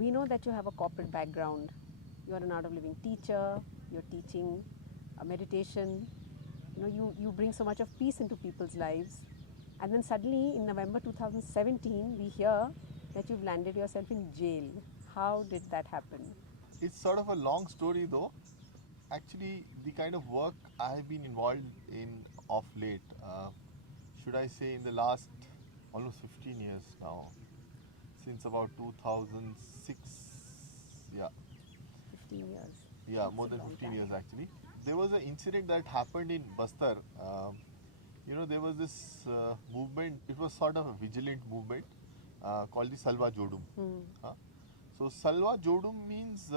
We know that you have a corporate background. You are an art of living teacher. You're teaching meditation. You bring so much of peace into people's lives. And then suddenly in November 2017, we hear that you've landed yourself in jail. How did that happen? It's sort of a long story though. Actually, the kind of work I have been involved in of late, should I say in the last almost 15 years now, since about 2006, yeah, 15 years. yeah, That's more a than long 15 time. years actually. There was an incident that happened in Bastar. There was this movement, it was sort of a vigilant movement called the Salwa Jodum. Huh? So, Salwa Jodum means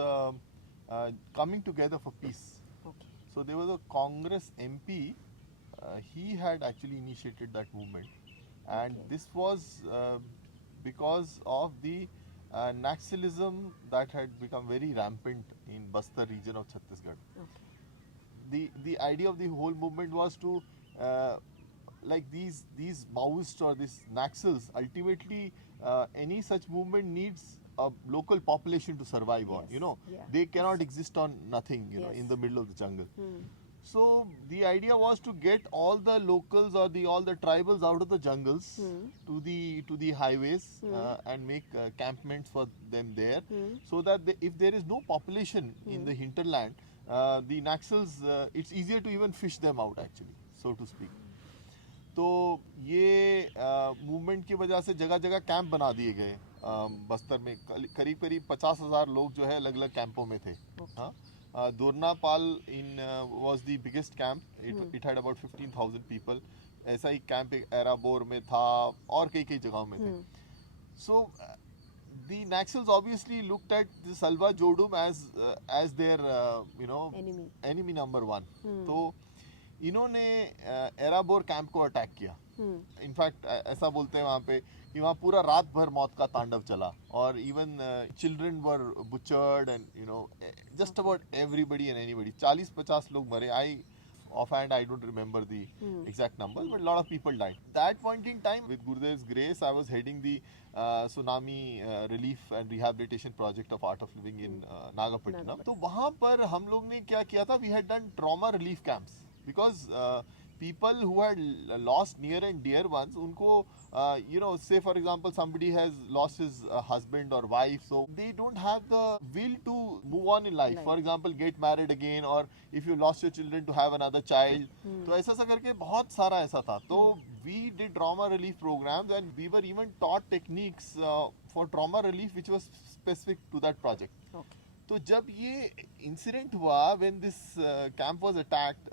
coming together for peace. Okay. So there was a Congress MP. He had actually initiated that movement, and Okay. this was because of the Naxalism that had become very rampant in Bastar region of Chhattisgarh. Okay. The idea of the whole movement was to uh, like these Maoists or these Naxals, ultimately any such movement needs a local population to survive on. Yes. Yeah. They cannot exist on nothing. Yes. In the middle of the jungle. Hmm. So the idea was to get all the locals or all the tribals out of the jungles to the highways and make campments for them there, so that if there is no population in the hinterland, the Naxals, it's easier to even fish them out actually, so to speak. तो ये movement की वजह से जगह जगह camp बना दिए गए बस्तर में करीब करीब 50,000 लोग जो है अलग अलग कैंपों में थे. हाँ, Dornapal in was the biggest camp. It had about 15,000 people. ऐसा ही कैंप एक एराबोर में था और कई कई जगहों में थे. सो the Naxals obviously looked at the Salwa Jodum as their enemy number one. तो इन्होंने एराबोर कैंप को अटैक किया. इनफैक्ट ऐसा बोलते हैं वहाँ पे कि वहाँ पूरा रात भर मौत का तांडव चला, और even children were butchered and just about everybody and anybody. 40-50 लोग मरे. Offhand, I don't remember the exact numbers, but a lot of people died. That point in time, with Gurudev's grace, I was heading the tsunami relief and rehabilitation project of Art of Living in Nagapattinam. तो वहाँ पर हम लोग ने क्या किया था? We had done trauma relief camps because people who had lost near and dear ones, unko say for example somebody has lost his husband or wife, so they don't have the will to move on in life. For example, get married again, or if you lost your children, to have another child. तो ऐसा सा करके बहुत सारा ऐसा था. तो we did trauma relief programs, and we were even taught techniques for trauma relief which was specific to that project. Okay. तो जब ये इंसिडेंट हुआ, when this camp was attacked,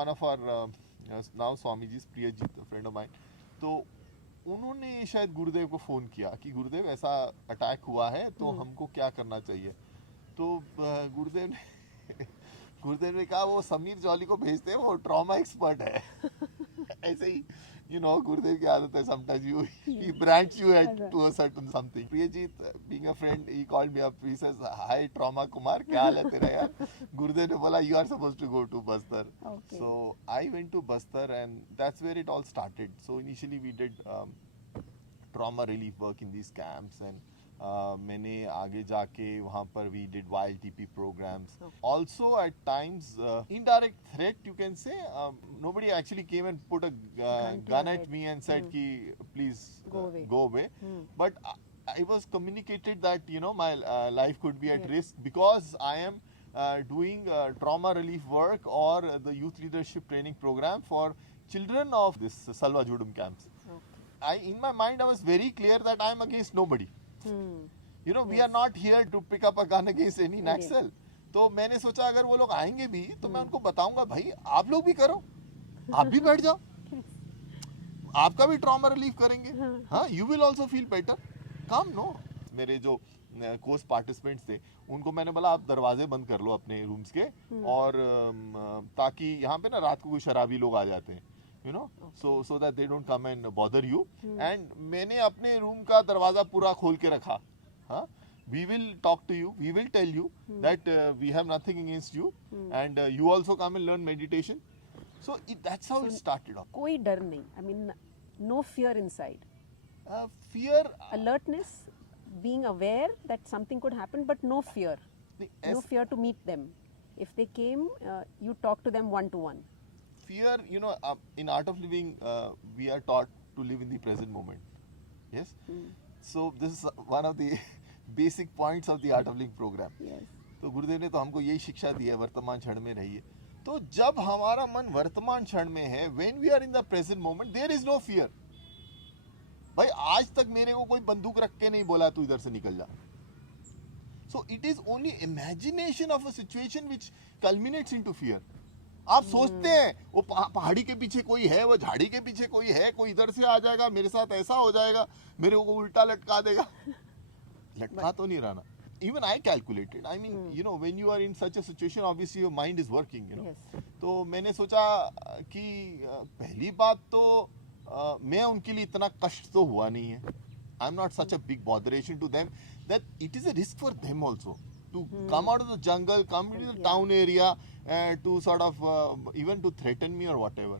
one of our now Swami ji, प्रियजीत, friend of mine, तो उन्होंने शायद गुरुदेव को phone किया कि गुरुदेव ऐसा अटैक हुआ है, तो हमको क्या करना चाहिए. तो गुरुदेव ने कहा वो समीर जौली को भेजते हैं, वो ट्रॉमा एक्सपर्ट है. ऐसे ही Gurudev की आदत है. Sometimes he branch you to a certain something. Priyajit, being a friend, he called me up. He says, "Hi, Trauma Kumar, क्या हाल है तेरा यार?" Gurudev ने बोला, "You are supposed to go to Bastar." Okay. So I went to Bastar, and that's where it all started. So initially we did trauma relief work in these camps, and मैंने आगे जाके वहाँ पर we did YLTP programs. Also at times indirect threat, you can say. Nobody actually came and put a gun at me and said ki please go away. But I was communicated that my life could be at risk because I am doing trauma relief work or the youth leadership training program for children of this Salwa Jodum camps. In my mind I was very clear that I am against nobody. We are not here to pick up a gun against any Naxal. तो मैंने सोचा अगर वो लोग आएंगे भी तो मैं उनको बताऊंगा, भाई आप लोग भी करो, आप भी बैठ जाओ, आपका भी ट्रॉमा रिलीफ करेंगे. हाँ, you will also feel better. Come no. मेरे जो कोर्स पार्टिसिपेंट्स थे उनको मैंने बोला आप दरवाजे बंद कर लो अपने रूम्स के, और ताकि यहाँ पे ना रात को कोई शराबी लोग आ जाते हैं, so that they don't come and bother you. And मैंने अपने रूम का दरवाजा पूरा खोल के रखा. हाँ, we will talk to you, we will tell you that we have nothing against you, and you also come and learn meditation. So that's how it started off. कोई डर नहीं. I mean, no fear inside. Fear. Alertness, being aware that something could happen, but no fear. No fear to meet them. If they came, you talk to them one to one. Fear, you know, in Art of Living, we are taught to live in the present moment. Yes? So this is one of the basic points of the Art of Living program. Yes. तो गुरुदेव ने तो हमको यही शिक्षा दी है, वर्तमान क्षण में रहिए. तो जब हमारा मन वर्तमान क्षण में है, when we are in the present moment, there is no fear. भाई आज तक मेरे को कोई बंदूक रख के नहीं बोला तू इधर से निकल जा. So it is only imagination of a situation which culminates into fear. आप सोचते हैं वो पहाड़ी के पीछे कोई है, वो झाड़ी के पीछे कोई है, कोई इधर से आ जाएगा, मेरे साथ ऐसा हो जाएगा, मेरे को उल्टा लटका देगा. लटका तो नहीं रहना. Even I calculated. I mean, you know, when you are in such a situation, obviously your mind is working. You know. Yes. तो मैंने सोचा कि पहली बात तो मैं उनके लिए इतना कष्ट तो हुआ नहीं है. I'm not such a big botheration to them that it is a risk for them also to come out of the jungle, come into the town area, to sort of even to threaten me or whatever.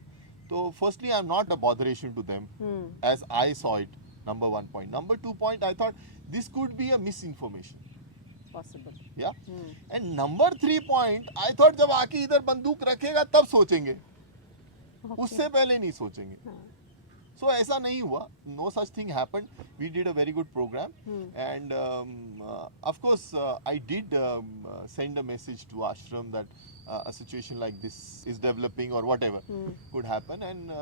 So firstly, I'm not a botheration to them as I saw it. Number 1 point. Number 2 point, I thought this could be a misinformation. Possible. Yeah. And number 3 point, I thought जब आके इधर बंदूक रखेगा तब सोचेंगे. उससे पहले नहीं सोचेंगे. So ऐसा नहीं हुआ. No such thing happened. We did a very good program, and of course I did send a message to ashram that a situation like this is developing or whatever could happen, and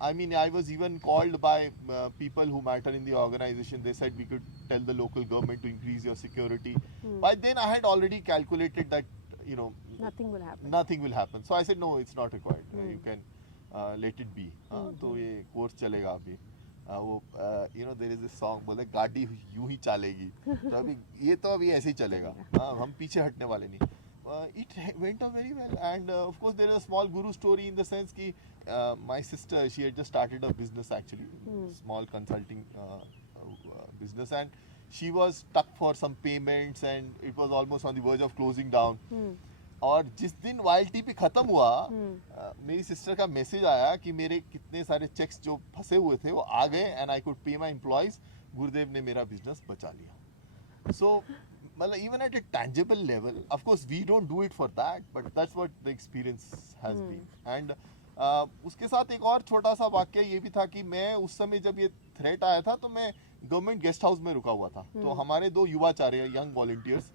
I mean I was even called by people who matter in the organization. They said we could tell the local government to increase your security. By then I had already calculated that, you know, nothing will happen. Nothing will happen. So I said no, it's not required. You can let it be. तो ये course चलेगा अभी. वो you know there is a song बोले गाड़ी यूं ही चलेगी. तो अभी ये तो अभी ऐसे ही चलेगा. हम पीछे हटने वाले नहीं. It went on very well, and of course there is a small guru story in the sense कि my sister, she had just started a business actually, small consulting business, and she was stuck for some payments and it was almost on the verge of closing down. और जिस दिन YLTP खत्म हुआ, मेरी sister का message आया कि मेरे कितने सारे चेक्स जो फंसे हुए थे वो आ गए and I could pay my employees. गुरुदेव ने मेरा बिजनेस बचा लिया. So मतलब even at a tangible level, of course we don't do it for that, but that's what the experience has been. And उसके साथ एक और छोटा सा वाक्य ये भी था कि मैं उस समय जब ये थ्रेट आया था तो मैं गवर्नमेंट गेस्ट हाउस में रुका हुआ था. तो हमारे 2 युवाचार्य, young volunteers,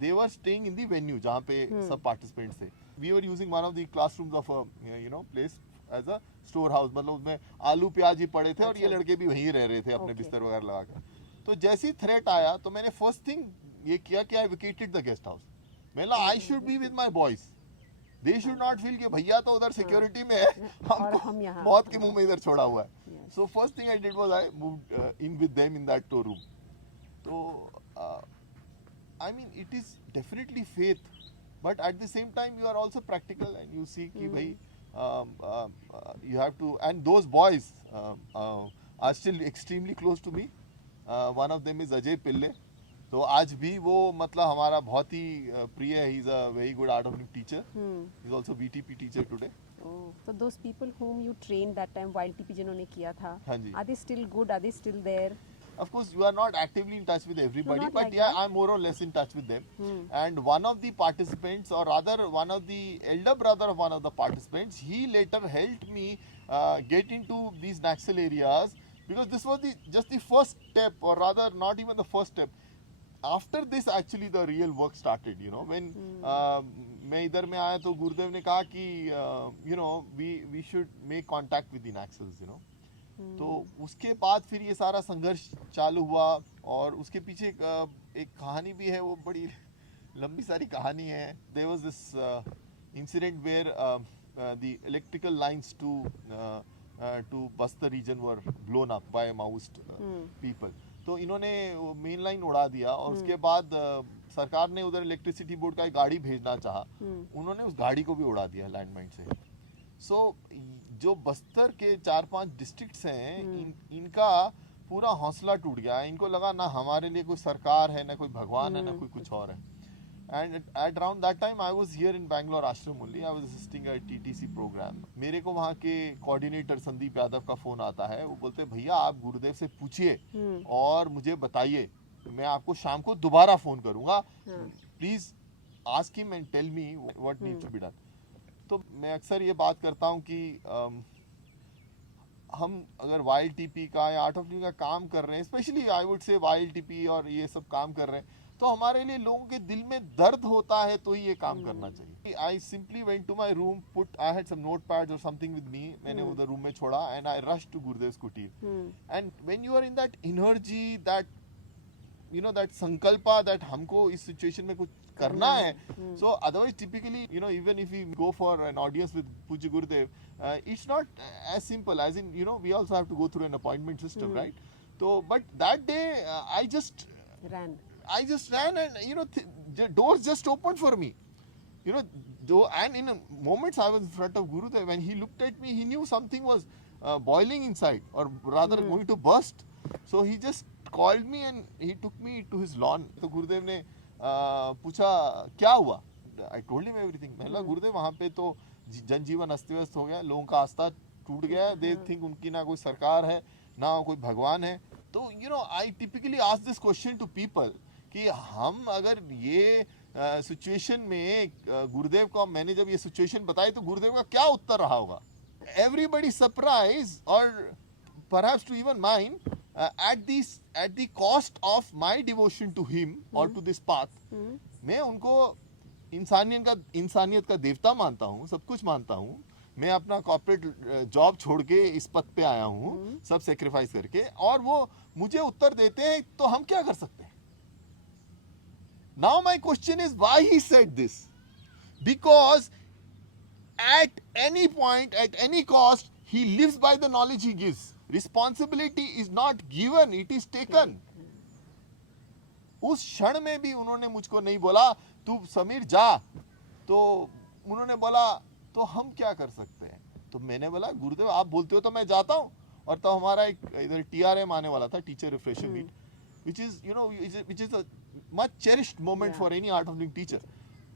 they were staying in the venue जहाँ पे सब participants थे. We were using one of the classrooms of a place as a storehouse. मतलब उसमें आलू प्याज ही पड़े थे और ये लड़के भी वहीं रह रहे थे अपने बिस्तर वगैरह लगा के. तो जैसी थ्रेट आया तो मैंने फर्स्ट थिंग ये किया कि आई वेकेटेड द गेस्ट हाउस. मैंने I should be with my boys. They should not feel कि भैया तो उधर सिक्योरिटी में है, हमको मौत के मुंह में इधर छोड़ा हुआ है. So first thing I did was I moved in with them in that room. तो I mean, it is definitely faith, but at the same time, you are also practical and you see कि भाई you have to, and those boys are still extremely close to me. One of them is Ajay Pille. तो आज भी वो मतलब हमारा बहुत ही प्रिय है. He is a very good art of living teacher. He is also VTP teacher today. Oh, so those people whom you trained that time YLTP जिन्होंने किया था, हाँ जी. are they still good? Are they still there? Of course, you are not actively in touch with everybody, not but like yeah, that. I'm more or less in touch with them. And one of the participants, or rather one of the elder brother of one of the participants, he later helped me get into these Naxal areas, because this was just the first step, or rather not even the first step. After this, actually, the real work started. You know, when मैं इधर में आया तो गुरुदेव ने कहा कि we should make contact with the Naxals. You know. तो उसके बाद फिर ये सारा संघर्ष चालू हुआ, और उसके पीछे एक कहानी भी है. वो बड़ी लंबी सारी कहानी है. There was this incident where the electrical lines to Bastar region were blown up by Maoist people. तो इन्होंने मेन लाइन उड़ा दिया, और उसके बाद सरकार ने उधर इलेक्ट्रिसिटी बोर्ड का एक गाड़ी भेजना चाहा. उन्होंने उस गाड़ी को भी उड़ा दिया लैंडमाइन से. सो जो बस्तर के 4-5 डिस्ट्रिक्ट्स हैं, इनका पूरा हौसला टूट गया. इनको लगा ना हमारे लिए कोई सरकार है, ना कोई भगवान है, ना कोई कुछ और है. And at around that time I was here in Bangalore ashram only. I was assisting a TTC program. मेरे को वहाँ के कोऑर्डिनेटर संदीप यादव का फोन आता है. वो बोलते भैया आप गुरुदेव से पूछिए और मुझे बताइए, मैं आपको शाम को दोबारा फोन करूँगा. Please ask him and tell me what needs to be done. तो मैं अक्सर ये बात करता हूँ कि हम अगर वाइल्ड टीपी का या आर्ट ऑफ लिविंग का काम कर रहे हैं, specially I would say wild TP और ये सब काम कर रहे हैं, तो हमारे लिए लोगों के दिल में दर्द होता है तो ही ये काम करना चाहिए. I simply went to my room, put I had some notepads और समथिंग विद मी. मैंने उधर रूम में छोड़ा and I rush to Gurudev Kutir. And when you are in that energy, that you know, that sankalpa that हमको इस situation में कुछ करना है. So otherwise typically, you know, even if we go for an audience with Puja Gurudev, it's not as simple as in, you know, we also have to go through an appointment system, right? So but that day I just ran and you know the doors just opened for me, you know. And in moments I was in front of Gurudev and he looked at me, he knew something was boiling inside or rather going to burst. So he just called me and he took me to his lawn. तो गुरुदेव ने पूछा क्या हुआ. I told him everything. मैंने कहा गुरुदेव वहाँ पे तो जनजीवन अस्त व्यस्त हो गया, लोगों का आस्था टूट गया. They think उनकी ना कोई सरकार है ना कोई भगवान है. तो you know I typically ask this question to people कि हम अगर ये सिचुएशन में गुरुदेव को मैंने जब ये सिचुएशन बताई तो गुरुदेव का क्या उत्तर रहा होगा. Everybody surprised or perhaps to even mine. At the cost of my devotion to him or to this path, मैं उनको इंसानियत का देवता मानता हूँ, सब कुछ मानता हूँ. मैं अपना कॉर्पोरेट जॉब छोड़ के इस पथ पे आया हूँ, सब सेक्रीफाइस करके, और वो मुझे उत्तर देते हैं तो हम क्या कर सकते हैं. Now my question is why he said this. Because at any point, at any cost, he lives by the knowledge he gives. Responsibility is not given, it is taken. उस क्षण में भी उन्होंने मुझको नहीं बोला तू समीर जा, तो उन्होंने बोला तो हम क्या कर सकते हैं. तो मैंने बोला गुरुदेव आप बोलते हो तो मैं जाता हूँ. और तो हमारा एक इधर TRM आने वाला था, teacher refresher meet, which is you know which is a much cherished moment for any art of living teacher.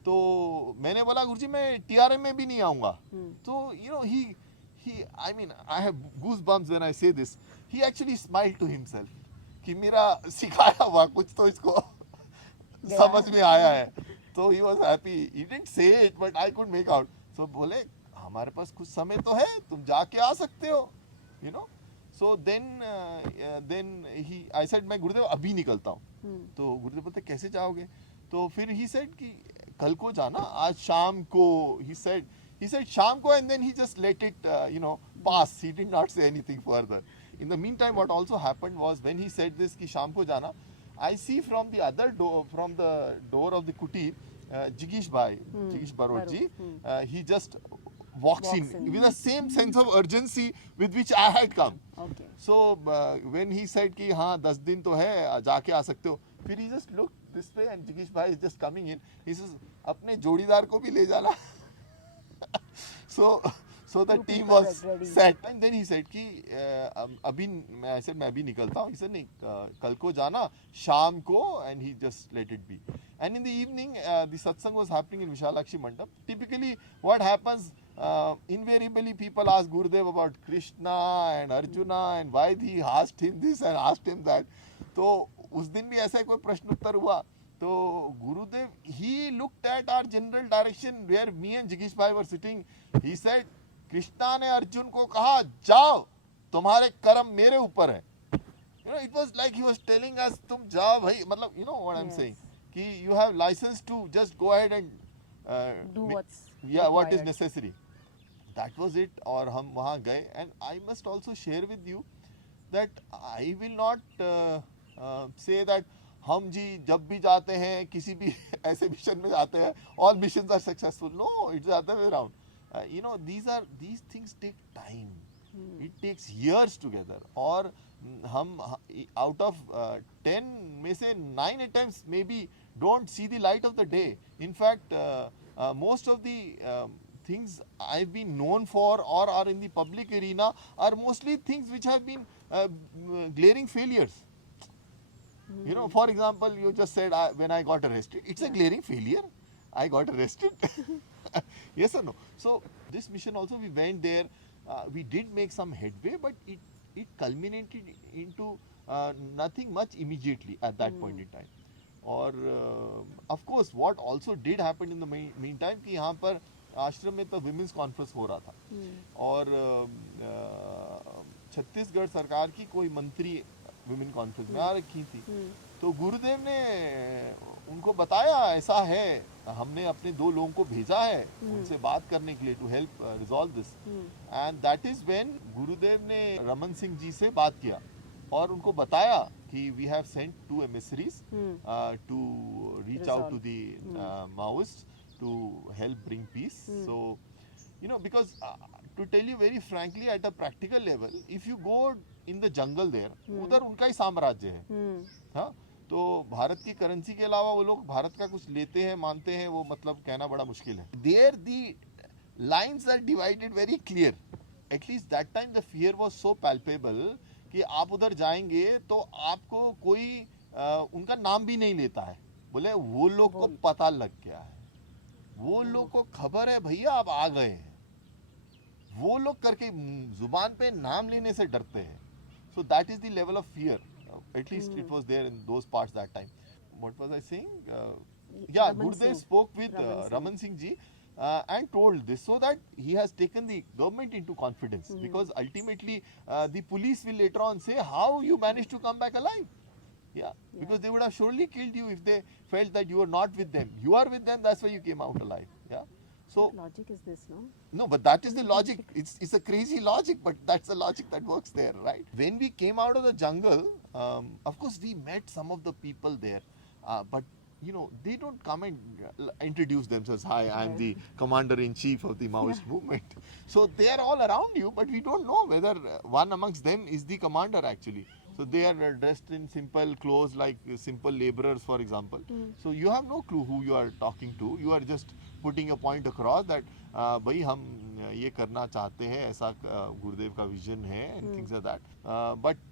तो मैंने बोला गुरुजी मैं TRM में भी नहीं आऊँगा. तो you know he I mean I have goosebumps when I say this. He actually smiled to himself कि मेरा सिखाया हुआ कुछ तो इसको समझ में आया है. तो he was happy. He didn't say it but I could make out. So बोले हमारे पास कुछ समय तो है, तुम जाके आ सकते हो, you know. So then I said मैं गुरुदेव अभी निकलता हूँ. तो गुरुदेव बोलते कैसे जाओगे. तो फिर he said कि कल को जाना, आज शाम को. He said शाम को, and then he just let it you know pass. He did not say anything further. In the meantime, what also happened was when he said this कि शाम को जाना, I see from the other door, from the door of the kutir, Jigish Barot ji, he just walks in with the same sense of urgency with which I had come. Okay. So when he said कि हाँ 10 दिन तो है जाके आ सकते हो, फिर he just looked this way and Jigish bhai is just coming in. He says अपने जोड़ीदार को भी ले जाना. So the team was set, and then he said कि अभी I said मैं अभी निकलता हूँ. He said नहीं कल को जाना शाम को, and he just let it be. And in the evening the satsang was happening in Vishalakshi Mandap. Typically what happens, invariably people ask Gurudev about Krishna and Arjuna and why he asked him this and asked him that. तो उस दिन भी ऐसा कोई प्रश्न उत्तर हुआ. तो Gurudev, he looked at our general direction where me and Jigish bhai were sitting. He said Krishna ने अर्जुन को कहा जाओ तुम्हारे कर्म मेरे ऊपर है. You know, it was like he was telling us तुम जाओ भाई, मतलब you know what I'm saying, कि you have license to just go ahead and do what's what is necessary. That was it. और हम वहाँ गए, and I must also share with you that I will not say that हम जी जब भी जाते हैं किसी भी ऐसे मिशन में जाते हैं all missions are successful. No, it's the other way around. You know, these things take time. It takes years together. और हम out of 10 में से 9 attempts maybe don't see the light of the day. In fact, most of the things I've been known for or are in the public arena are mostly things which have been glaring failures. You know, for example, you just said when I got arrested, it's a glaring failure. I got arrested. Yes or no? So this mission also, we went there. We did make some headway, but it culminated into nothing much immediately at that point in time. और of course what also did happen in the meantime कि यहाँ पर आश्रम में तो women's conference हो रहा था और छत्तीसगढ़ सरकार की कोई मंत्री विमेन कॉन्फ्रेंस में आ रखी थी तो गुरुदेव ने उनको बताया ऐसा है हमने अपने 2 लोगों को भेजा है उनसे बात करने के लिए to help resolve this and that is when Gurudev ने रमन सिंह जी से बात किया और उनको बताया कि we have sent 2 emissaries to reach out to the Maoist to help bring peace so you know because to tell you very frankly at a practical level if you go in the jungle there उधर उनका ही साम्राज्य है हाँ तो भारत की currency के अलावा वो लोग भारत का कुछ लेते हैं मानते हैं वो मतलब कहना बड़ा मुश्किल है there the lines are divided very clear at least that time the fear was so palpable कि आप उधर जाएंगे तो आपको कोई उनका नाम भी नहीं लेता है बोले वो लोग को पता लग गया है वो लोग को खबर है भैया आप आ गए हैं वो लोग करके जुबान पे नाम लेने से डरते हैं so that is the level of fear at least it was there in those parts that time what was I saying yeah Gurudev spoke with Raman Singh ji and told this so that he has taken the government into confidence because ultimately the police will later on say how you managed to come back alive yeah because they would have surely killed you if they felt that you were not with them you are with them that's why you came out alive yeah so what logic is this no but that is the logic it's a crazy logic but that's the logic that works there right when we came out of the jungle of course we met some of the people there but you know they don't come and introduce themselves hi I'm the commander in chief of the Maoist movement so they are all around you but we don't know whether one amongst them is the commander actually so they are dressed in simple clothes like simple laborers for example so you have no clue who you are talking to you are just putting a point across that भाई हम ये करना चाहते हैं ऐसा गुरुदेव का vision है and things like that but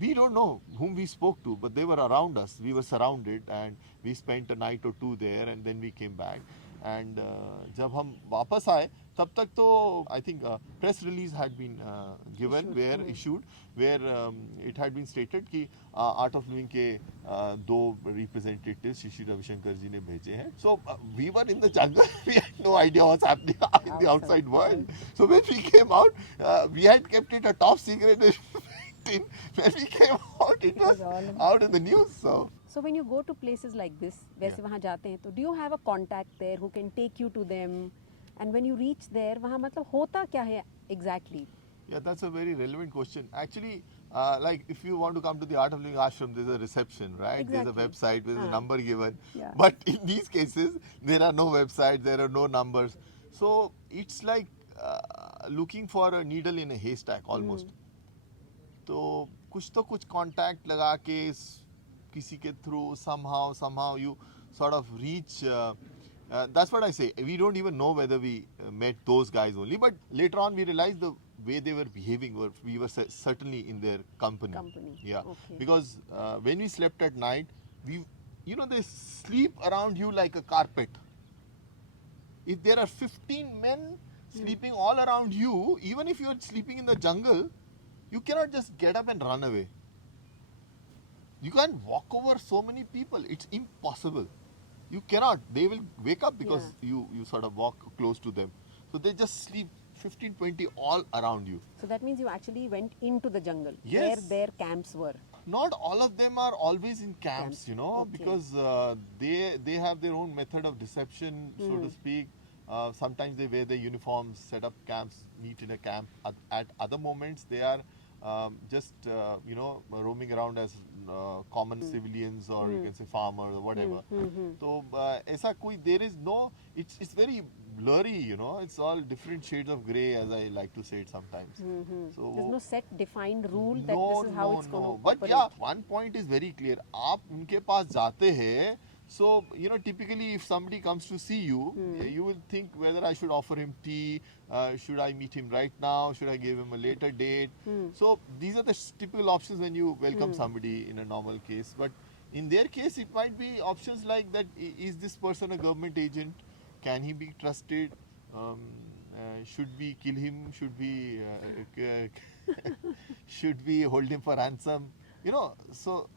we don't know whom we spoke to but they were around us we were surrounded and we spent a night or 2 there and then we came back and जब हम वापस आए तब तक तो I think press release had been given where issued where it had been stated कि Art of Living के 2 representatives Shri Ravishankar ji ने भेजे हैं so we were in the jungle we had no idea what's happening in the outside world so when we came out we had kept it a top secret when we came out it was out in the news so when you go to places like this वैसे वहाँ जाते हैं तो do you have a contact there who can take you to them and when you reach there वहाँ मतलब होता क्या है exactly yeah that's a very relevant question actually like if you want to come to the Art of Living ashram there's a reception right exactly. There's a website there's a number given but in these cases there are no websites there are no numbers so it's like looking for a needle in a haystack almost तो कुछ contact लगा के किसी के through somehow you sort of reach that's what I say we don't even know whether we met those guys only but later on we realized the way they were behaving we were certainly in their company. Yeah okay. Because when we slept at night we you know they sleep around you like a carpet if there are 15 men sleeping all around you even if you're sleeping in the jungle you cannot just get up and run away. You can't walk over so many people. It's impossible. You cannot. They will wake up because you sort of walk close to them. So they just sleep 15, 20 all around you. So that means you actually went into the jungle yes. where their camps were. Not all of them are always in camps, you know, because they have their own method of deception, so to speak. Sometimes they wear their uniforms, set up camps, meet in a camp. At other moments, they are just you know roaming around as common civilians or you can say farmers or whatever. So ऐसा कोई there is no it's very blurry, you know, it's all different shades of grey as I like to say it sometimes. So there's no set defined rule that this is how it's going to but yeah one point is very clear आप उनके पास जाते हैं so you know typically if somebody comes to see you you will think whether I should offer him tea should I meet him right now should I give him a later date so these are the typical options when you welcome somebody in a normal case but In their case, it might be options like that. Is this person a government agent? Can he be trusted? Should we kill him? Should we should we hold him for ransom? You know, so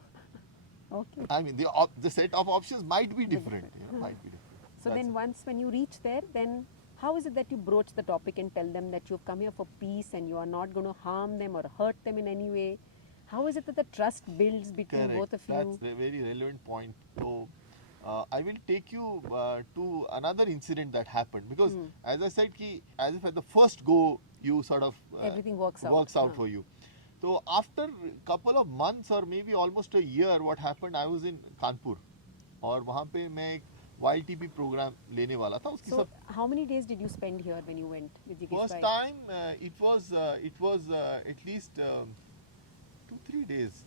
Okay. I mean the set of options might be different. You know, might be different. So That's then it. once when you reach there, then how is it that you broach the topic and tell them that you've come here for peace and you are not going to harm them or hurt them in any way? How is it that the trust builds between both of That's you? a very relevant point. So, I will take you to another incident that happened because, as I said, as if at the first go you sort of Everything works out. works out for you. So after a couple of months or maybe almost a year, what happened? I was in Kanpur, और वहाँ पे मैं एक YTP program लेने वाला था. उसकी So सब how many days did you spend here when you went with Jigesh first Bhai? time it was at least 2-3 days.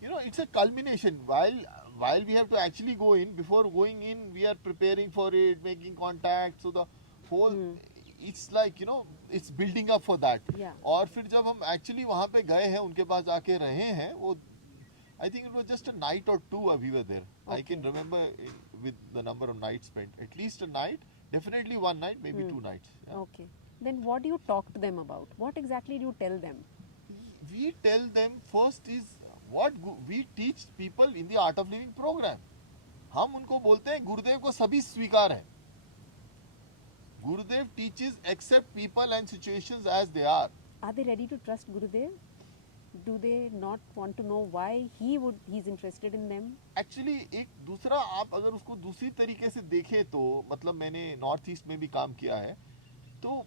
You know, it's a culmination. While we have to actually go in, before going in, we are preparing for it, making contact. So the whole it's like, you know, it's building up for that. Yeah. और फिर जब हम actually वहाँ पे गए हैं, उनके पास जाके रहे हैं, वो I think it was just a night or two we were there. I Okay. can remember with the number of nights spent. At least a night, definitely one night, maybe 2 nights. Yeah. Okay. Then what do you talk to them about? What exactly do you tell them? We tell them first is what we teach people in the Art of Living program. हम उनको बोलते हैं गुरुदेव को सभी स्वीकार है. Gurudev teaches accept people and situations as they are. Are they ready to trust Gurudev? Do they not want to know why he's interested in them? Actually एक दूसरा आप अगर उसको दूसरी तरीके से देखें तो मतलब मैंने नॉर्थ ईस्ट में भी काम किया है तो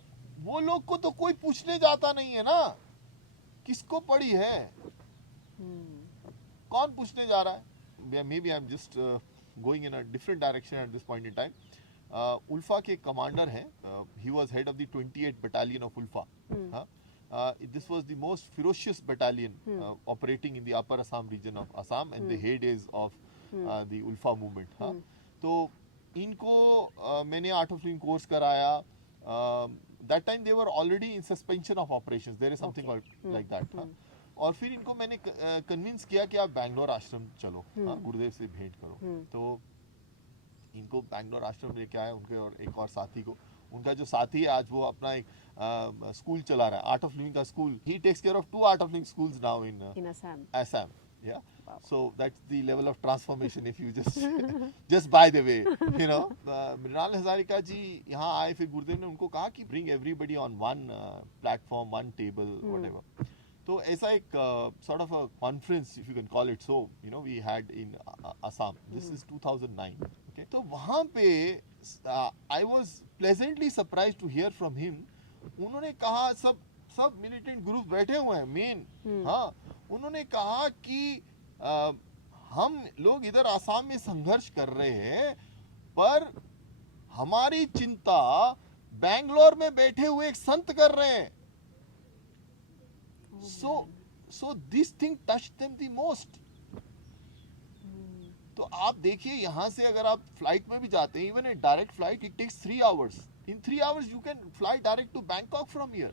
वो लोग को तो कोई पूछने जाता नहीं है ना किसको पड़ी है कौन पूछने जा रहा है maybe I am just going in a different direction at this point in time ULFA के कमांडर हैं he was head of the 28th battalion of Ulfa. This was the most ferocious battalion operating in the upper Assam region of Assam and the heydays of the Ulfa movement. तो इनको मैंने art of living course कराया. That time they were already in suspension of operations. There is something like that. और फिर इनको मैंने convince किया कि आप बैंगलोर आश्रम चलो, गुरुदेव से भेंट करो. तो इनको बैंगलोर आश्रम लेके आए उनके और एक और साथी को. उनका जो साथी है आज वो अपना एक स्कूल चला रहा है, आर्ट ऑफ लिविंग का school. He takes care of 2 Art of Living schools now in Assam. Yeah. Wow. So that's the level of transformation if you just by the way, you know. Mrinal Hazarika ji यहाँ आए फिर गुरुदेव ने उनको कहा कि bring everybody on one platform, one table, whatever. तो ऐसा एक sort of a conference if you can call it so, you know, we had in Assam. This is 2009. Okay. तो वहाँ पे I was pleasantly surprised to hear from him. उन्होंने कहा सब militant group बैठे हुए हैं मेन. हाँ, उन्होंने कहा कि हम लोग इधर आसाम में संघर्ष कर रहे हैं पर हमारी चिंता बैंगलोर में बैठे हुए एक संत कर रहे हैं. So this thing touched them the most. तो आप देखिए यहाँ से अगर आप फ्लाइट में भी जाते हैं, even a direct flight it takes 3 hours. In 3 hours you can fly direct to Bangkok from here.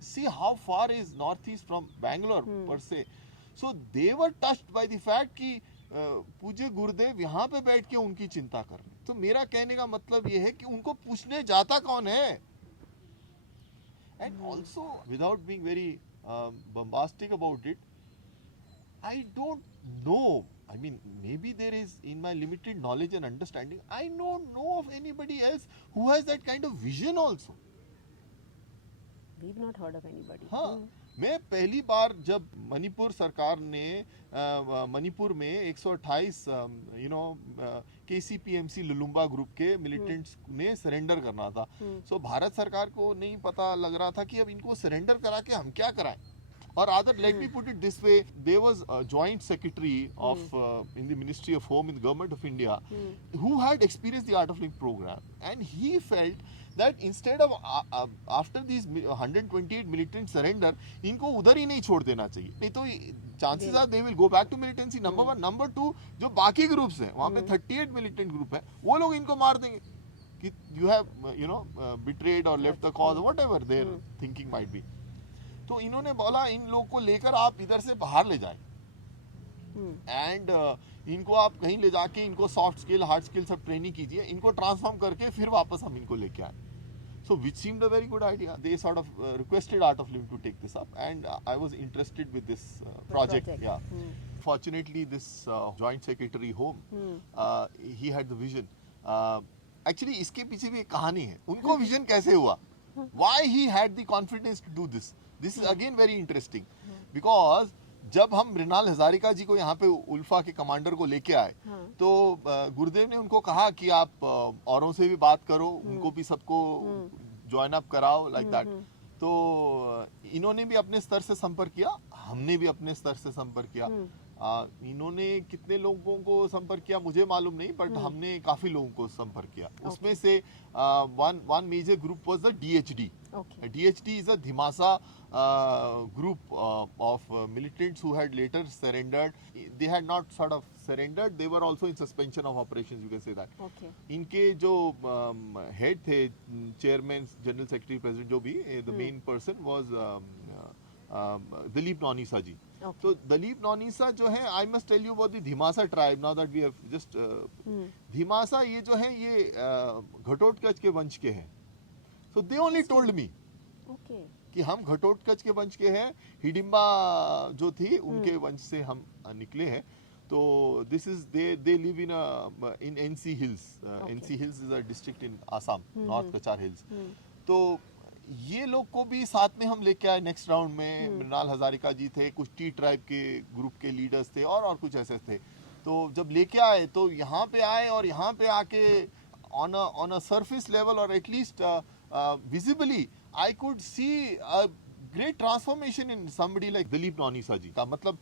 See how far is Northeast from Bangalore per se. So they were touched by the fact कि पूज्य गुरुदेव यहाँ पे बैठ के उनकी चिंता कर रहे हैं. तो मेरा कहने का मतलब ये है कि उनको पूछने जाता कौन है. And also without being very bombastic about it, I don't know. I mean, maybe there is, in my limited knowledge and understanding, I don't know of anybody else who has that kind of vision also. We've not heard of anybody. हाँ, मैं पहली बार जब मणिपुर सरकार ने मणिपुर में 128 you know KCPMC लुलुम्बा group के militants ने surrender करना था. सो भारत सरकार को नहीं पता लग रहा था कि अब इनको सरेंडर करा के हम क्या कराएं. Or rather, let me put it this way: there was a joint secretary of in the Ministry of Home in the Government of India who had experienced the Art of Living program, and he felt that instead of after these 128 militants surrender, इनको उधर ही नहीं छोड़ देना चाहिए. नहीं तो chances are they will go back to militancy. Number 1, number 2, जो बाकी groups हैं, वहाँ पे 38 militant group है, वो लोग इनको मार देंगे कि you have you know betrayed or left the cause, whatever their thinking might be. तो इन्होंने बोला इन लोगों को लेकर आप इधर से बाहर ले जाएं. एंड इनको आप कहीं ले जाके इनको सॉफ्ट स्किल हार्ड स्किल सब ट्रेनिंग कीजिए, इनको ट्रांसफॉर्म करके फिर वापस हम इनको लेके आए. So which seemed a very good idea. They sort of requested Art of Living to take this up, and I was interested with this project. Yeah. Fortunately, this joint secretary home, he had the vision. Actually, इसके पीछे भी एक कहानी है. उनको vision कैसे हुआ? Why he had the confidence to do this? This is again very interesting, because जब हम मृणाल हजारिका जी को यहाँ पे उल्फा के कमांडर को लेके आए, तो गुरुदेव ने उनको कहा कि आप औरों से भी बात करो, उनको भी सबको ज्वाइन अप कराओ, लाइक दैट. तो इन्होंने भी अपने स्तर से संपर्क किया, हमने भी अपने स्तर से संपर्क किया. इन्होंने कितने लोगों को संपर्क किया मुझे मालूम नहीं, बट हमने काफी लोगों को संपर्क किया. उसमें से one major group was the DHD. DHD is a Dhimasa group of militants who had later surrendered. They had not sort of surrendered, they were also in suspension of operations, you can say that. इनके जो head थे, chairman, general secretary, president, जो भी, the main person was Dalip Naunisa ji. So Dalip Naunisa जो है, I must tell you about the Dhimasa tribe. Now that we have just Dhimasa, ये जो है ये घटोत्कच के वंश के हैं. So they only told me कि हम घटोत्कच के वंश के हैं, हिडिंबा जो थी उनके वंश से हम निकले हैं. तो this is they live in NC Hills. NC Hills is a district in Assam, North Kachar Hills. तो ये लोग को भी साथ में हम लेके आए नेक्स्ट राउंड में. मृणाल हजारिका जी थे, कुछ टी ट्राइब के ग्रुप के लीडर्स थे, और कुछ ऐसे थे. तो जब लेके आए तो यहाँ पे आए, और यहाँ पे आके on a surface level, or at least visibly, I could see a great transformation in somebody like Dalip Naunisa ji. मतलब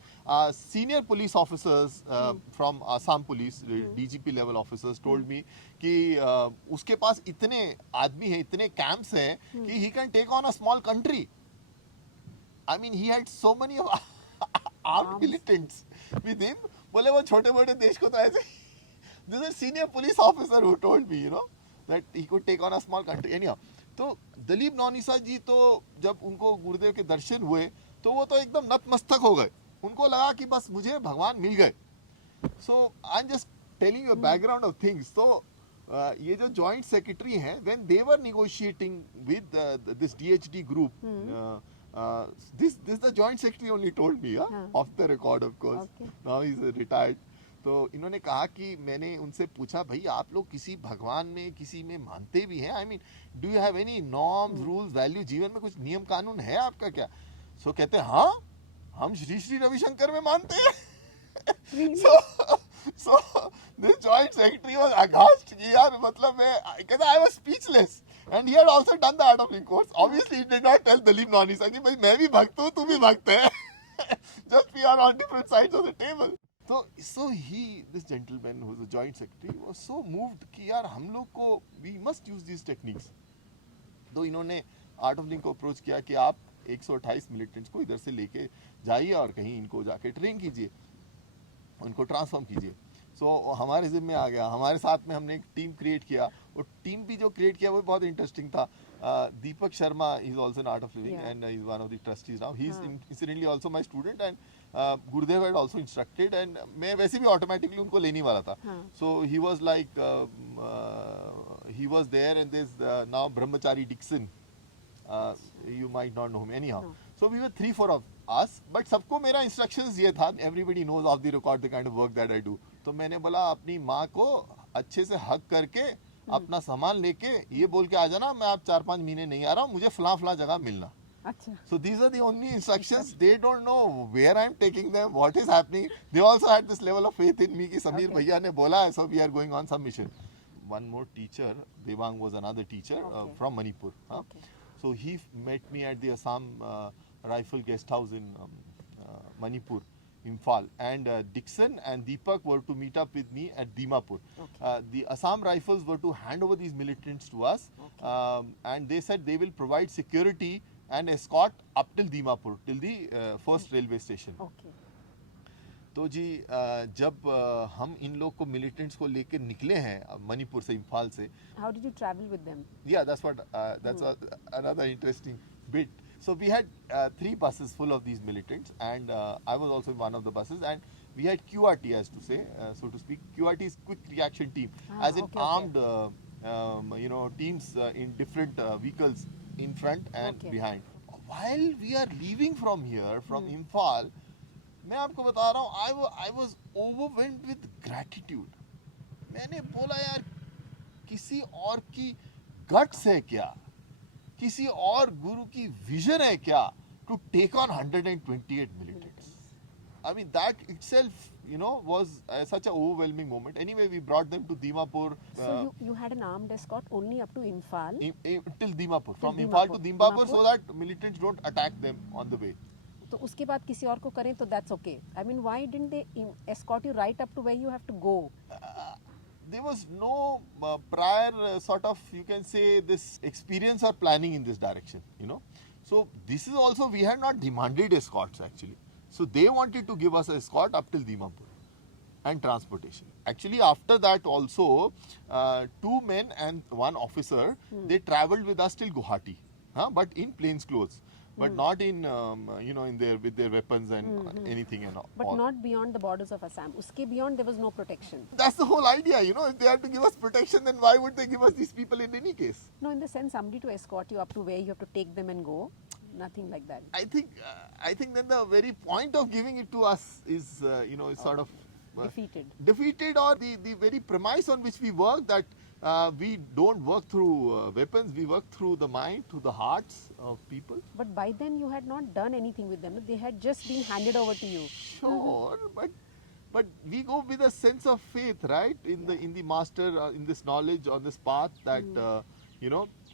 senior police officers from Assam police, DGP level officers told me कि उसके पास इतने आदमी हैं, इतने camps हैं कि he can take on a small country. I mean, he had so many of armed militants with him. बोले वो छोटे मोटे देश को तो ऐसे. This is a senior police officer who told me, that he could take on a small country. Anyhow, तो दलीप नौनिसा जी तो जब उनको गुरुदेव के दर्शन हुए तो वो तो एकदम नतमस्तक हो गए. उनको लगा कि बस मुझे भगवान मिल गए. So I am just telling you background of things. तो ये जो जॉइंट सेक्रेटरी हैं, when they were negotiating with this DHD group, this the joint secretary only told me, off the record of course. Now he's retired. तो इन्होंने कहा कि मैंने उनसे पूछा, भाई आप लोग किसी भगवान में, किसी में मानते भी हैं? I mean, do you have any norms, rules, value, जीवन में कुछ नियम कानून है आपका क्या? सो कहते हैं हाँ, हम श्री श्री रविशंकर में मानते हैं. so this joint secretary was aghast कि यार, मतलब मैं, कहता I was speechless, and he had also done the Art of Living course. Obviously he did not tell Dalip Naunisa कि भाई मैं भी भक्त हूँ, तू भी भक्त है. Just we are on different sides of the table. So this gentleman who was the joint secretary was so moved कि यार हम लोग को we must use these techniques. तो इन्होंने आर्ट ऑफ लिविंग को अप्रोच किया कि आप 128 मिलिटेंट्स को इधर से लेके जाइए और कहीं इनको जाके ट्रेन कीजिए, उनको ट्रांसफॉर्म कीजिए. सो हमारे जिम्मे आ गया. हमारे साथ में हमने एक टीम क्रिएट किया, और टीम भी जो क्रिएट किया वो बहुत इंटरेस्टिंग था. Deepak Sharma is also an Art of Living, and he's one of the trustees now. He's incidentally also my student, and Gurudev had also instructed, and मैं वैसे भी automatically उनको लेने वाला था. So he was like, he was there, and there's now Brahmachari Dixon. You might not know him. Anyhow, so we were 3-4 of us, but सबको मेरा instructions ये था. Everybody knows off the record the kind of work that I do. तो मैंने बोला अपनी माँ को अच्छे से हक करके अपना सामान लेके ये बोल के आ जाना, मैं आप 4-5 महीने नहीं आ रहा हूँ, मुझे फला जगह मिलना. अच्छा. So these are the only instructions. They don't know where I am taking them, what is happening. They also had this level of faith in me कि समीर भैया ने बोला है, so we are going on some mission. One more teacher, Devang was another teacher from Manipur. So he met me at the Assam Rifle Guest House in Manipur, Imphal, and Dixon and Deepak were to meet up with me at Dimapur. The Assam Rifles were to hand over these militants to us, and they said they will provide security and escort up till Dimapur, till the first railway station. तो जी जब हम इन लोग को militants को लेकर निकले हैं मणिपुर से, इम्फाल से. How did you travel with them? Yeah, that's another interesting bit. So we had 3 buses full of these militants, and I was also in one of the buses, and we had QRT, as to say, so to speak. QRT is Quick Reaction Team, as in okay, armed, teams in different vehicles in front and Okay. behind. While we are leaving from here, from Imphal, मैं आपको बता रहा हूँ, I was overwhelmed with gratitude. मैंने बोला यार, किसी और की guts है क्या, किसी और गुरु की vision है क्या to take on 128 militants. I mean, that itself, was such an overwhelming moment. Anyway, we brought them to Dimapur. So you had an armed escort only up to Imphal. Till Dimapur. From Till Imphal to Dimapur. Dimapur, so that militants don't attack them on the way. तो उसके बाद किसी और को करें तो that's okay. I mean, why didn't they escort you right up to where you have to go? There was no prior sort of, you can say, this experience or planning in this direction, So this is also, we had not demanded escorts actually. So they wanted to give us an escort up till Dimapur and transportation. Actually, after that also, 2 men and 1 officer, they travelled with us till Guwahati, but in plains clothes. But not in, with their weapons and anything and all. But not beyond the borders of Assam. Uske beyond there was no protection. That's the whole idea, if they have to give us protection, then why would they give us these people in any case? No, in the sense somebody to escort you up to where you have to take them and go. Nothing like that. I think then the very point of giving it to us is, is sort of defeated, or the very premise on which we work, that we don't work through weapons, we work through the mind, through the hearts of people. But by then you had not done anything with them. They had just been handed over to you. Sure, but we go with a sense of faith, right? In the master, in this knowledge, on this path, that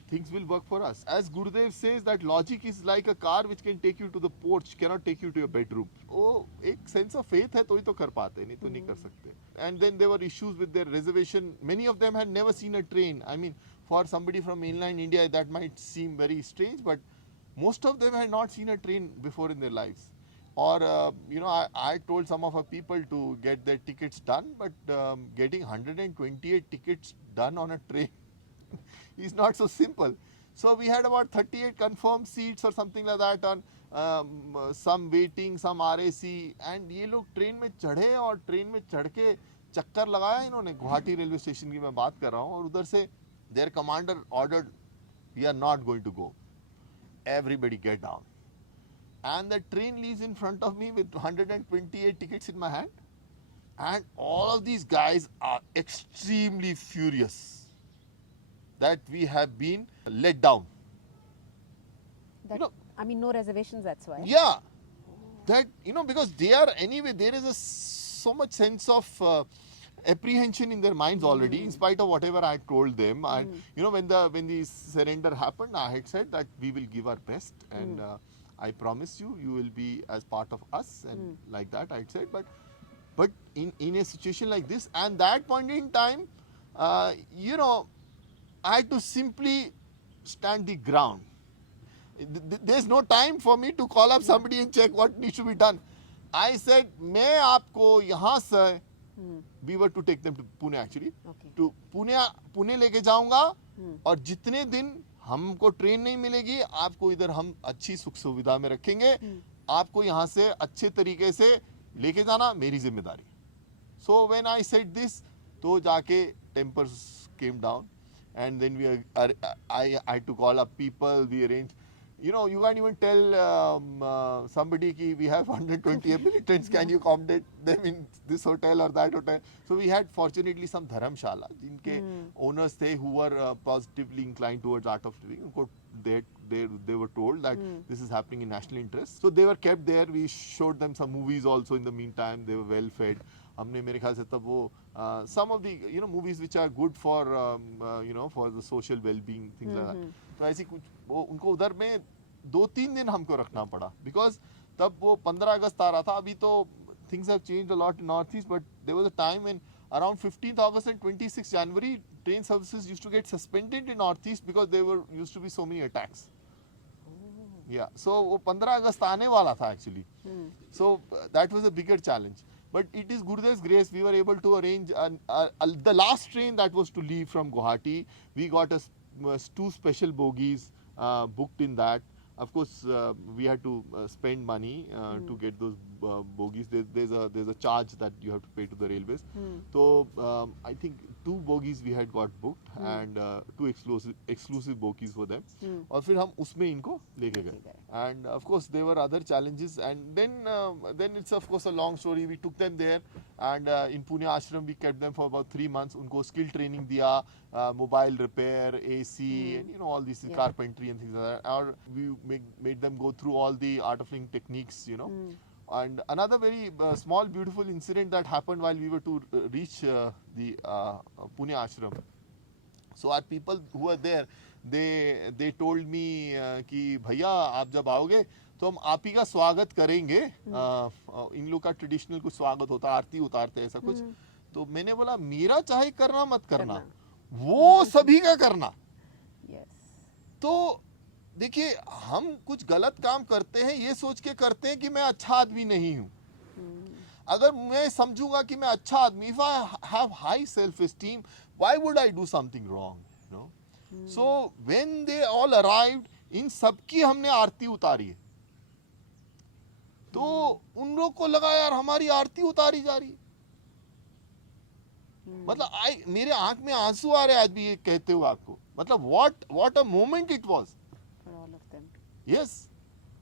things will work for us. As Gurudev says, that logic is like a car which can take you to the porch, cannot take you to your bedroom. Oh, एक sense of faith है तो ही तो कर पाते, नहीं तो नहीं कर सकते. And then there were issues with their reservation. Many of them had never seen a train. I mean, for somebody from mainland India, that might seem very strange, but most of them had not seen a train before in their lives. Or, I told some of our people to get their tickets done, but getting 128 tickets done on a train is not so simple. So we had about 38 confirmed seats or something like that, on some waiting, some RAC, and ये लोग train में चढ़े और train में चढ़ के चक्कर लगाया इन्होंने. गुवाहाटी रेलवे स्टेशन की मैं बात कर रहा हूँ, और उधर से their commander ordered, we are not going to go. Everybody get down. And the train leaves in front of me with 128 tickets in my hand, and all of these guys are extremely furious that we have been let down. That, I mean, no reservations, that's why. Yeah. That, because they are, anyway, there is so much sense of apprehension in their minds already, in spite of whatever I told them. And, when the surrender happened, I had said that we will give our best, and I promise you, you will be as part of us, and like that I had said. But in a situation like this, and that point in time, I had to simply stand the ground. There's no time for me to call up somebody and check what needs to be done. I said, मैं आपको यहाँ से, we were to take them to Pune actually, to Pune लेके जाऊँगा, और जितने दिन हमको ट्रेन नहीं मिलेगी, आपको इधर हम अच्छी सुख सुविधा में रखेंगे, आपको यहाँ से अच्छे तरीके से लेके जाना मेरी जिम्मेदारी. So when I said this, तो जाके tempers came down. And then I had to call up people, we arranged. You can't even tell somebody ki we have 120 militants, can you accommodate them in this hotel or that hotel? So we had fortunately some dharamshala, jinke owners the who were positively inclined towards art of living. They were told that this is happening in national interest. So they were kept there. We showed them some movies also in the meantime. They were well fed. हमने मेरे ख्याल से तब वो some of the movies which are good for for the social well-being, things like that. तो ऐसी कुछ वो उनको उधर में 2-3 दिन हमको रखना पड़ा, because तब वो 15 अगस्त आ रहा था. अभी तो things have changed a lot in Northeast, but there was a time when around 15th August and 26th January train services used to get suspended in Northeast because there used to be so many attacks. Yeah, so वो 15 अगस्त आने वाला था actually. So that was a bigger challenge. But it is Gurudev's grace, we were able to arrange the last train that was to leave from Guwahati. We got 2 special bogies booked in that. of course, we had to spend money to get those bogies. There's a charge that you have to pay to the railways. So I think 2 bogies we had got booked and 2 exclusive bogies for them. और फिर हम उसमें इनको लेके गए. And of course there were other challenges, and then it's of course a long story. We took them there, and in Pune ashram we kept them for about 3 months. उनको skill training दिया, mobile repair, AC, and you know all these carpentry and things like that. Or we made them go through all the art of living techniques, you know. And another very small beautiful incident that happened while we were to reach the Pune ashram. So our people who were there, they told me कि भैया आप जब आओगे तो हम आप ही का स्वागत करेंगे. इन लोग का ट्रेडिशनल कुछ स्वागत होता, आरती उतारते ऐसा कुछ. तो मैंने बोला मेरा चाहे करना मत करना, वो सभी का करना. तो देखिए हम कुछ गलत काम करते हैं ये सोच के करते हैं कि मैं अच्छा आदमी नहीं हूँ. अगर मैं समझूंगा कि मैं अच्छा आदमी, if I have high self-esteem, why would I do something wrong? You know? So when they all arrived, इन सबकी हमने आरती उतारी है. तो उन लोग को लगा यार हमारी आरती उतारी जा रही है. मतलब मेरे आंख में आंसू आ रहे आज भी ये कहते हुए आपको. मतलब what a moment it was. Yes.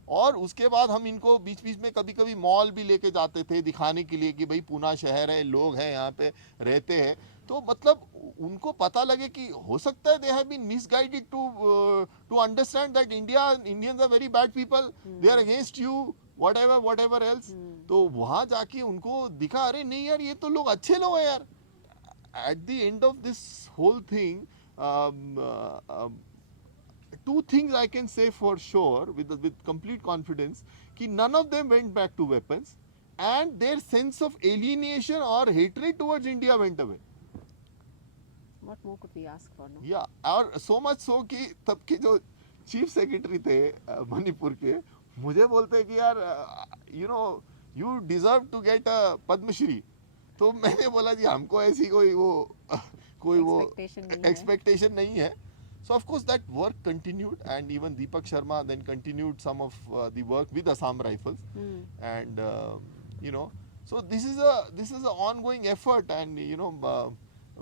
और उसके बाद हम इनको बीच बीच में कभी कभी मॉल भी लेके जाते थे दिखाने के लिए कि भाई पूना शहर है, लोग हैं यहाँ पे रहते हैं. तो मतलब उनको पता लगे कि हो सकता है they have been misguided to understand that Indians are very bad people, they are against you, whatever else. तो वहाँ जाके उनको दिखा अरे नहीं यार ये तो लोग अच्छे लोग हैं यार. At the end of this whole thing, 2 things I can say for sure with complete confidence कि none of them went back to weapons, and their sense of alienation or hatred towards India went away. What more could we ask for? No? Yeah, और so much so कि तब के जो chief secretary थे मणिपुर के मुझे बोलते कि यार you deserve to get a Padmashri. तो मैंने बोला जी हमको ऐसी कोई वो expectation नहीं है. So of course that work continued, and even Deepak Sharma then continued some of the work with Assam Rifles, and so this is a ongoing effort, and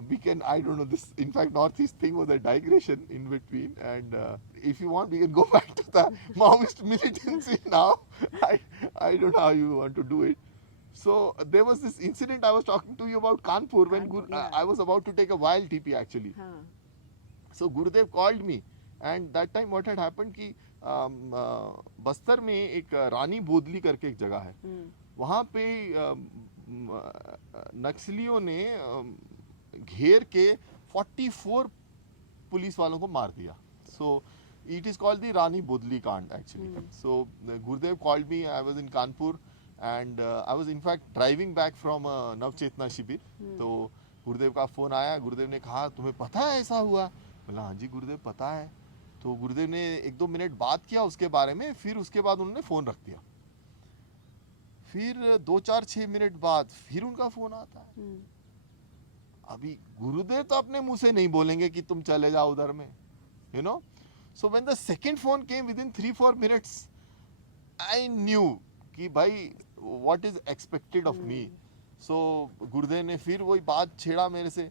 we can, I don't know, this in fact Northeast thing was a digression in between, and if you want we can go back to the Maoist militancy now. I don't know how you want to do it. So there was this incident I was talking to you about Kanpur when I was about to take a wild TP actually. So Gurudev called me, and that time what had happened कि बस्तर में एक रानी बोदली करके एक जगह है. वहाँ पे नक्सलियों ने घेर के 44 पुलिस वालों को मार दिया. So it is called the Rani Bodli Kand actually. So Gurudev called me. I was in Kanpur, and I was in fact driving back from नवचेतना शिविर. तो गुरुदेव का फोन आया. गुरुदेव ने कहा तुम्हें पता है ऐसा हुआ? बोला हाँ जी गुरुदेव पता है. तो गुरुदेव ने 1-2 मिनट बात किया उसके बारे में, फिर उसके बाद उन्होंने फोन रख दिया. फिर 2-4-6 मिनट बाद फिर उनका फोन आता है. अभी गुरुदेव तो अपने मुंह से नहीं बोलेंगे कि तुम चले जाओ उधर में, So when the second phone came within 3-4 minutes, I knew कि भाई what is expected of me. So गुरुदेव ने फिर वही बात छेड़ा मेरे से.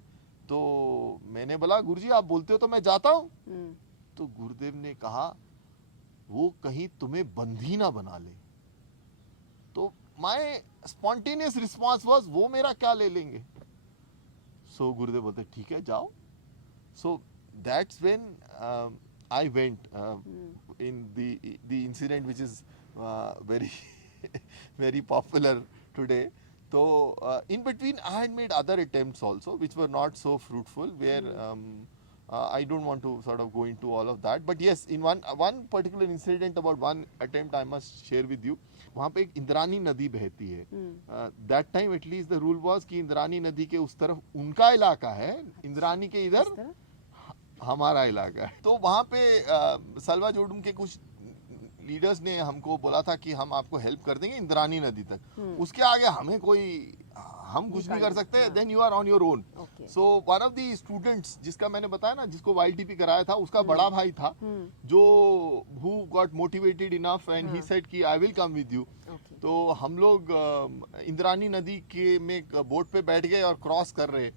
तो मैंने बोला गुरुजी आप बोलते हो तो मैं जाता हूँ. तो गुरुदेव ने कहा वो कहीं तुम्हें बंदी ना बना ले. तो my spontaneous response was वो मेरा क्या ले लेंगे. So गुरुदेव बोलते ठीक है जाओ. So that's when I went in the incident which is very very popular today. So in between I had made other attempts also which were not so fruitful, where I don't want to sort of go into all of that, but yes, in one particular incident about one attempt I must share with you. वहाँ पे एक इंद्रानी नदी बहती है. That time at least the rule was कि इंद्रानी नदी के उस तरफ उनका इलाका है, इंद्रानी के इधर हमारा इलाका है. तो वहाँ पे सलवा जोडुम के कुछ लीडर्स ने हमको बोला था कि हम आपको हेल्प कर देंगे इंद्रानी नदी तक. उसके आगे हमें कोई हम कुछ नहीं can't कर do- सकते, हाँ. Then you are on your own. Okay. So one of the students जिसका मैंने बताया ना, जिसको YLTP कराया था, उसका बड़ा भाई था जो who got motivated enough and he said कि I will come with you. Okay. तो हम लोग इंद्रानी नदी के में एक बोट पे बैठ गए और क्रॉस कर रहे,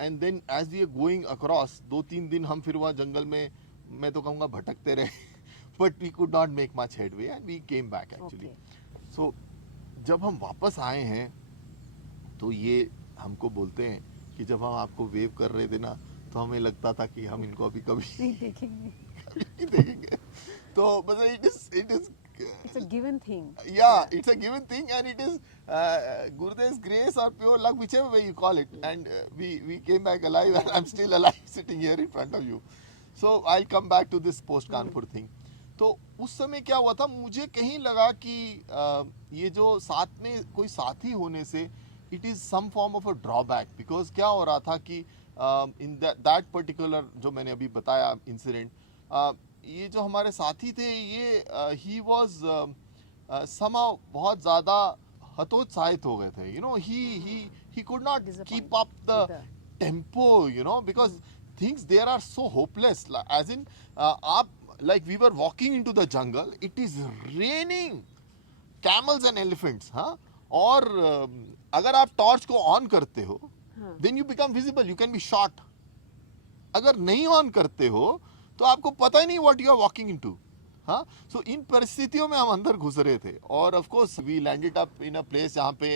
and then as we are going across 2-3 दिन हम फिर वहाँ जंगल में, मैं तो कहूँगा भटकते रहे, but we could not make much headway and we came back actually. So जब हम वापस आए हैं तो ये हमको बोलते हैं कि जब हम आपको वेव कर रहे थे ना, तो हमें लगता था कि हम इनको अभी कभी नहीं देखेंगे. नहीं देखेंगे. तो मतलब it is It's a given thing. yeah, it's a given thing, and it is Gurudev's grace or pure luck, whichever way you call it. And we came back alive, and I'm still alive sitting here in front of you. So I'll come back to this post Kanpur thing. तो उस समय क्या हुआ था, मुझे कहीं लगा कि ये जो साथ में कोई साथी होने से it is some form of a drawback, because क्या हो रहा था कि इन दैट पर्टिकुलर जो मैंने अभी बताया इंसिडेंट, ये जो हमारे साथी थे ये ही वाज समहाउ बहुत ज़्यादा हतोत्साहित हो गए थे. You know he could not keep up the tempo, you know, because things there are so hopeless. As in आप like we were walking into the jungle, it is raining camels and elephants, हाँ. और अगर आप torch को on करते हो then you become visible, you can be shot. अगर नहीं ऑन करते हो तो आपको पता ही नहीं what you are walking into, हाँ. सो इन परिस्थितियों में हम अंदर घुस रहे थे, और of course we landed up in a place जहाँ पे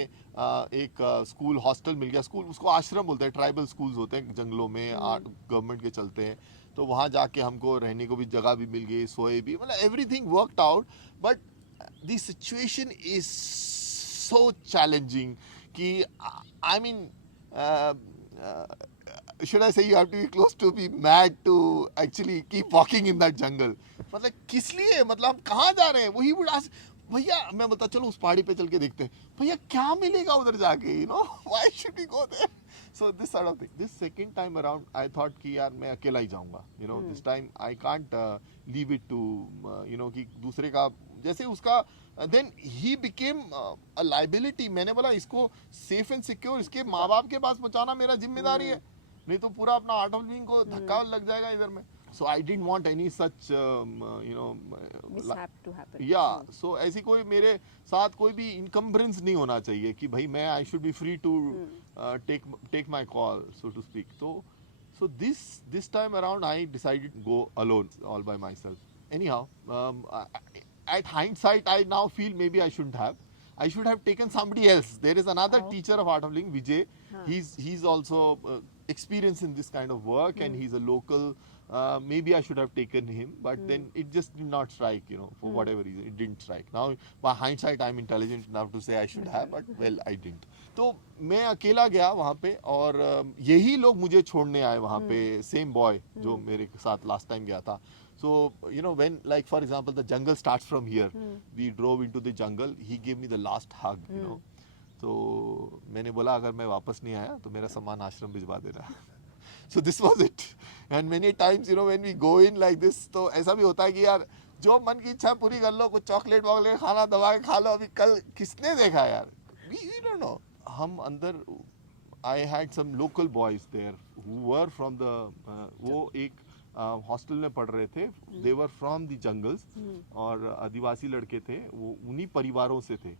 एक स्कूल हॉस्टल मिल गया. स्कूल उसको आश्रम बोलते हैं, ट्राइबल स्कूल्स होते हैं जंगलों में, गवर्नमेंट के चलते हैं. तो वहाँ जाके हमको रहने को भी जगह भी मिल गई, सोए भी, मतलब everything worked out. But the situation is so challenging कि I mean should I say you have to be close to be mad to actually keep walking in that jungle. मतलब किस लिए, मतलब हम कहाँ जा रहे हैं. वही would ask, भैया, मैं बोलता चलो उस पहाड़ी पे चल के देखते हैं, भैया क्या मिलेगा उधर जाके, you know, why should we go there. So this sort of thing. This second time around I thought कि यार मैं अकेला ही जाऊंगा, you know, this time I can't leave it to you know कि दूसरे का जैसे उसका. then he became a liability. मैंने बोला इसको safe and secure इसके माँ बाप के पास पहुंचाना मेरा जिम्मेदारी है, नहीं तो पूरा अपना आर्ट ऑफ लिविंग को धक्का लग जाएगा इधर में. So I didn't want any such you know Mishap to happen. yeah. So ऐसी कोई मेरे साथ कोई भी इनकम्बरेंस नहीं होना चाहिए कि भाई मैं I should be free to take my call, so to speak. So this time around I decided to go alone, all by myself. Anyhow, at hindsight I now feel maybe I shouldn't have. I should have taken somebody else. There is another teacher of art of living, Vijay. He's also experienced in this kind of work, and he's a local. Maybe I should have taken him, but then it just did not strike, you know, for whatever reason it didn't strike. Now by hindsight I'm intelligent enough to say I should have, but well I didn't. तो मैं अकेला गया वहाँ पे, और यही लोग मुझे छोड़ने आए वहाँ पे, सेम बॉय जो मेरे साथ लास्ट टाइम गया था. So you know, when, like for example, the jungle starts from here, we drove into the jungle. He gave me the last hug, you know. तो मैंने बोला अगर मैं वापस नहीं आया तो मेरा सामान आश्रम भिजवा देना. So this was it. And many times, you know, when we go in like this, तो ऐसा भी होता है कि यार जो मन की इच्छा पूरी कर लो, कुछ चॉकलेट वॉकलेट खाना दबा के खा लो. अभी कल किसने देखा यार, we don't know. हम अंदर, I had some local boys there who were from the वो एक हॉस्टल में पढ़ रहे थे. दे वर फ्रॉम द जंगल्स, और आदिवासी लड़के थे, वो उन्हीं परिवारों से थे.